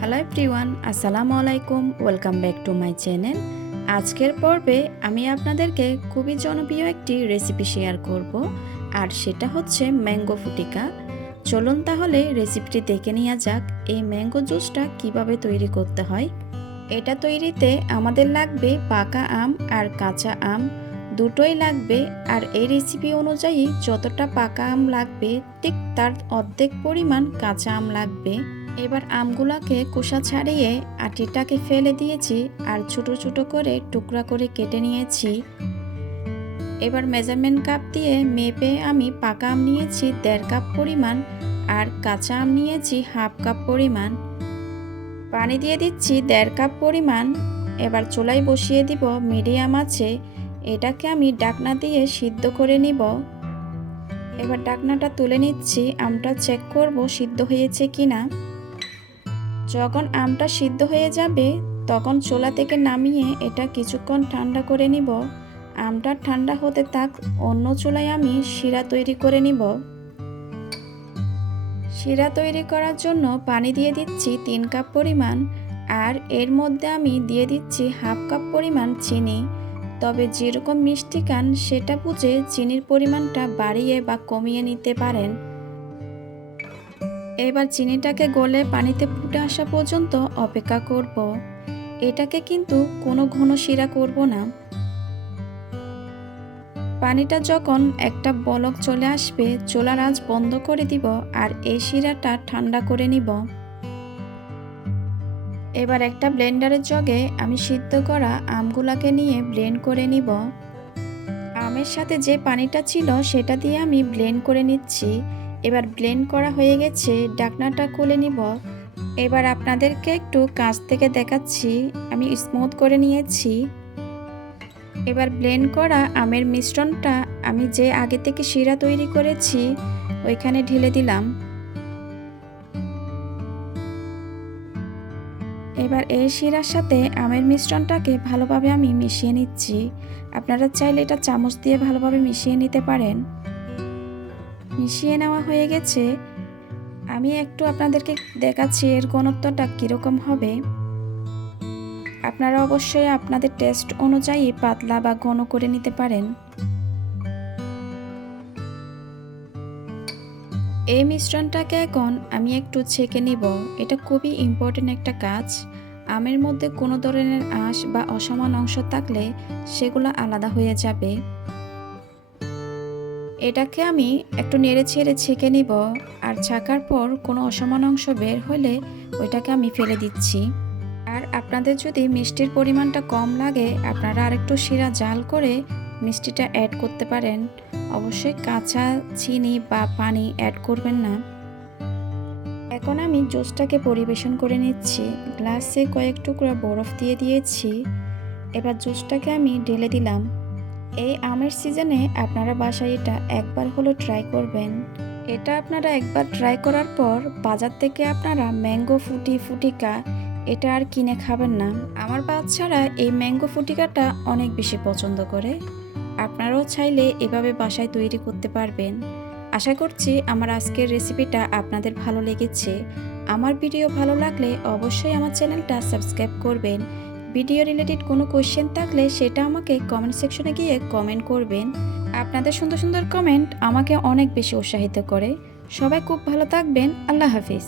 Hello everyone, আসসালামু আলাইকুম। Welcome back to my channel. আজকের পর্বে আমি আপনাদেরকে খুবই জনপ্রিয় একটি রেসিপি শেয়ার করব, আর সেটা হচ্ছে ম্যাঙ্গো ফুটিকা। চলুন তাহলে রেসিপিটি দেখে নেওয়া যাক এই ম্যাঙ্গো জুসটা কিভাবে তৈরি করতে হয়। এটা তৈরিতে আমাদের লাগবে পাকা আম আর কাঁচা আম দুটোই লাগবে, আর এই রেসিপি অনুযায়ী যতটা পাকা আম লাগবে ঠিক তার অর্ধেক পরিমাণ কাঁচা আম লাগবে। এবার আমগুলোকে খোসা ছাড়িয়ে আটিটাকে ফেলে দিয়েছি আর ছোট ছোট করে টুকরা করে কেটে নিয়েছি। এবার মেজারমেন্ট কাপ দিয়ে মেপে আমি পাকা আম নিয়েছি 1.5 কাপ পরিমাণ আর কাঁচা আম নিয়েছি 1/2 কাপ পরিমাণ। পানি দিয়ে দিচ্ছি 1.5 কাপ পরিমাণ। এবার চুলায় বসিয়ে দিব মিডিয়াম আছে। এটাকে আমি ঢাকনা দিয়ে সিদ্ধ করে নিব। এবার ঢাকনাটা তুলে নিচ্ছি, আমটা চেক করব সিদ্ধ হয়েছে কিনা। যখন আমটা সিদ্ধ হয়ে যাবে তখন চুলা থেকে নামিয়ে এটা কিছুক্ষণ ঠান্ডা করে নিব। আমটা ঠান্ডা হতে থাক, অন্য চুলায় আমি শিরা তৈরি করে নিব। শিরা তৈরি করার জন্য পানি দিয়ে দিচ্ছি 3 কাপ পরিমাণ, আর এর মধ্যে আমি দিয়ে দিচ্ছি 1/2 কাপ পরিমাণ চিনি। তবে যেরকম মিষ্টি খান সেটা বুঝে চিনির পরিমাণটা বাড়িয়ে বা কমিয়ে নিতে পারেন। এবার চিনিটাকে গলে পানিতে ফুটে আসা পর্যন্ত অপেক্ষা করব। এটাকে কিন্তু কোনো ঘন শিরা করব না। পানিটা যখন একটা বলক চলে আসবে চুলার আঁচ বন্ধ করে দিব আর এই শিরাটা ঠান্ডা করে নিব। এবার একটা ব্লেন্ডারের জগে আমি সিদ্ধ করা আমগুলাকে নিয়ে ব্লেন্ড করে নিব। আমের সাথে যে পানিটা ছিল সেটা দিয়ে আমি ব্লেন্ড করে নিচ্ছি। এবার ব্লেন্ড করা হয়ে গেছে, ঢাকনাটা খুলে নিব। এবার আপনাদেরকে একটু কাছ থেকে দেখাচ্ছি আমি স্মুথ করে নিয়েছি। এবার ব্লেন্ড করা আমের মিশ্রণটা আমি যে আগে থেকে শিরা তৈরি করেছি ওইখানে ঢেলে দিলাম। এবার এই শিরার সাথে আমের মিশ্রণটাকে ভালোভাবে আমি মিশিয়ে নিচ্ছি। আপনারা চাইলে এটা চামচ দিয়ে ভালোভাবে মিশিয়ে নিতে পারেন। মিশিয়ে নেওয়া হয়ে গেছে। আমি একটু আপনাদেরকে দেখাচ্ছি এর ঘনত্বটা কীরকম হবে। আপনারা অবশ্যই আপনাদের টেস্ট অনুযায়ী পাতলা বা ঘন করে নিতে পারেন। এই মিশ্রণটাকে এখন আমি একটু ছেঁকে নিব। এটা খুবই ইম্পর্টেন্ট একটা কাজ। আমের মধ্যে কোনো ধরনের আঁশ বা অসমান অংশ থাকলে সেগুলো আলাদা হয়ে যাবে। এটাকে আমি একটু নেড়ে ছেড়ে ছেঁকে নিব, আর ছাকার পর কোনো অসমান অংশ বের হলে ওইটাকে আমি ফেলে দিচ্ছি। আর আপনাদের যদি মিষ্টির পরিমাণটা কম লাগে আপনারা আরেকটু শিরা জাল করে মিষ্টিটা অ্যাড করতে পারেন। অবশ্যই কাঁচা চিনি বা পানি অ্যাড করবেন না। এখন আমি জুসটাকে পরিবেশন করে নিচ্ছি। গ্লাসে কয়েক টুকরা বরফ দিয়ে দিয়েছি। এবার জুসটাকে আমি ঢেলে দিলাম। এই আমের সিজনে আপনারা বাসায় এটা একবার হলো ট্রাই করবেন। এটা আপনারা একবার ট্রাই করার পর বাজার থেকে আপনারা ম্যাঙ্গো ফুটিকা এটা আর কিনে খাবেন না। আমার বাচ্চারা এই ম্যাঙ্গো ফুটিকাটা অনেক বেশি পছন্দ করে। আপনারাও চাইলে এভাবে বাসায় তৈরি করতে পারবেন। আশা করছি আমার আজকের রেসিপিটা আপনাদের ভালো লেগেছে। আমার ভিডিও ভালো লাগলে অবশ্যই আমার চ্যানেলটা সাবস্ক্রাইব করবেন। ভিডিও রিলেটেড কোনো কোয়েশ্চেন থাকলে সেটা আমাকে কমেন্ট সেকশনে গিয়ে কমেন্ট করবেন। আপনাদের সুন্দর সুন্দর কমেন্ট আমাকে অনেক বেশি উৎসাহিত করে। সবাই খুব ভালো থাকবেন। আল্লাহ হাফিজ।